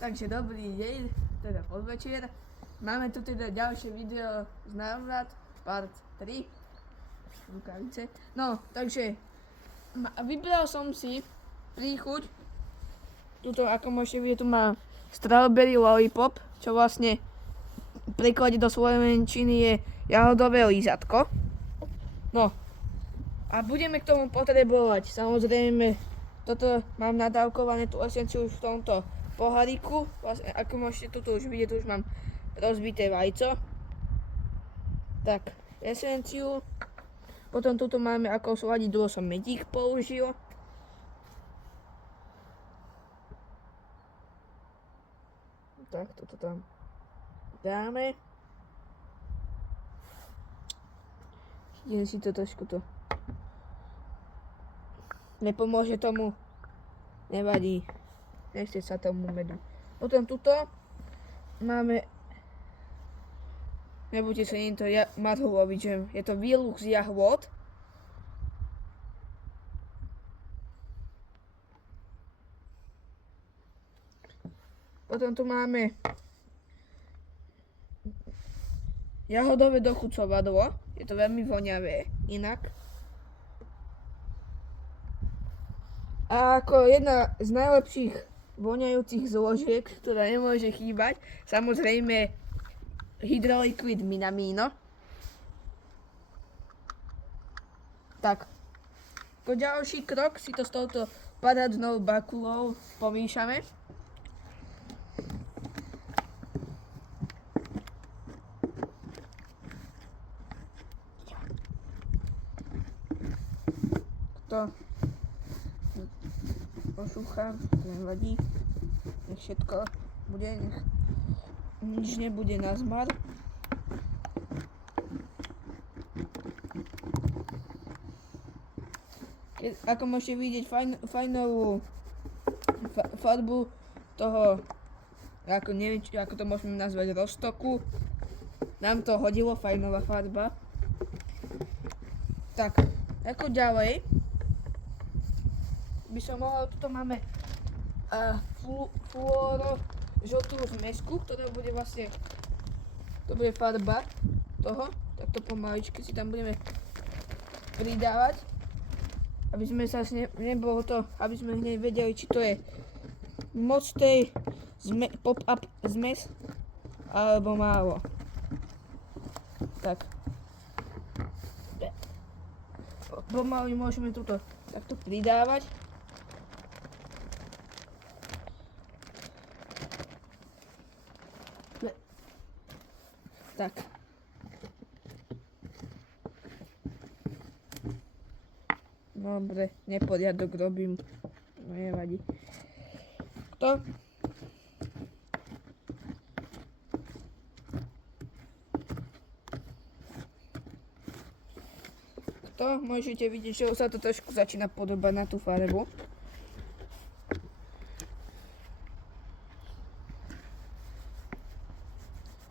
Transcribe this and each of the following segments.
Takže dobrý deň, teda podvečer. Máme tu teda ďalšie video z návrat, part 3. Rukavice. No, takže vybral som si príchuť. Tuto, ako môžete vidieť, tu má strawberry lollipop, čo vlastne v preklade do slovenčiny je jahodové lízatko. No, a budeme k tomu potrebovať, samozrejme, toto mám nadávkované tú esenciu už v tomto poháriku. Vlastne, ako môžete toto už vidieť, tu už mám rozbité vajco. Tak, esenciu. Potom tuto máme ako sladidlo, som medík použil. Tak, toto tam dáme. Idem si to trošku to. Nepomôže tomu. Nevadí. Nechce sa tomu medu. Potom tuto máme, nebudete sa im to marhuloviť, že je to výluch z jahôd. Potom tu máme jahodové dochucovadlo. Je to veľmi voňavé inak. A ako jedna z najlepších voňajúcich zložiek, ktorá nemôže chýbať, samozrejme hydroliquid minamino. Tak, ako ďalší krok si to s touto parádnou bakulou pomíšame. To posúcham, to nevadí. Nech všetko bude, nech nič nebude na zmar. Ako môžete vidieť fajnovú farbu toho, ako neviem, ako to môžeme nazvať, roztoku. Nám to hodilo, fajnová farba. Tak, ako ďalej by som mohol, tuto máme fluoro žltú zmesku, ktorá bude vlastne, to bude farba toho, tak to pomaličky si tam budeme pridávať, aby sme sa nebolo to, aby sme hneď vedeli, či to je moc tej pop-up zmes, alebo málo. Tak. Pomaly môžeme tuto takto pridávať. Tak. Dobre, neporiadok robím. No nevadí. Kto? Môžete vidieť, že sa to trošku začína podobať na tú farbu.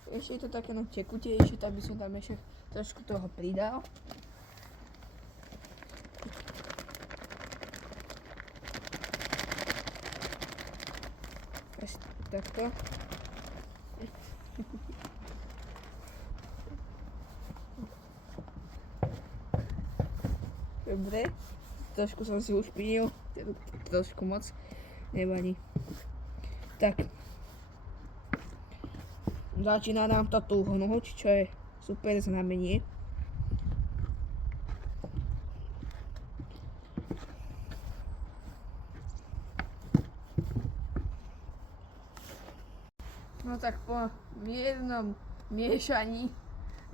Ešte je to také tekutejšie, tak by som tam ešte trošku toho pridal. Takto. Dobre, trošku som si ušpinil, trošku moc, nevadí. Tak, začína nám to tuhnúť, čo je super znamenie. No tak po miernom miešaní,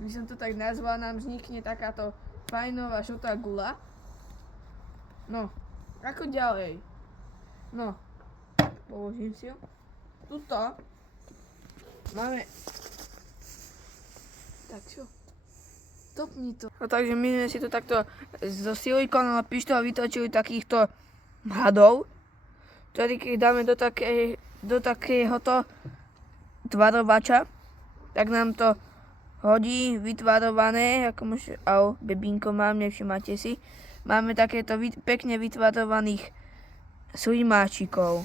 by som to tak nazval, nám vznikne takáto fajnová žltá gula. No, ako ďalej? No, položím si ju. Tuto máme. Tak čo? Topni to. No takže my sme si tu takto zo silikónového pištola vytočili takýchto hadov, ktorý keď dáme do takéhoto tvarovača, tak nám to hodí vytvarované, ako môže, bebínko mám, nevšimáte si. Máme takéto pekne vytvarovaných slimáčikov.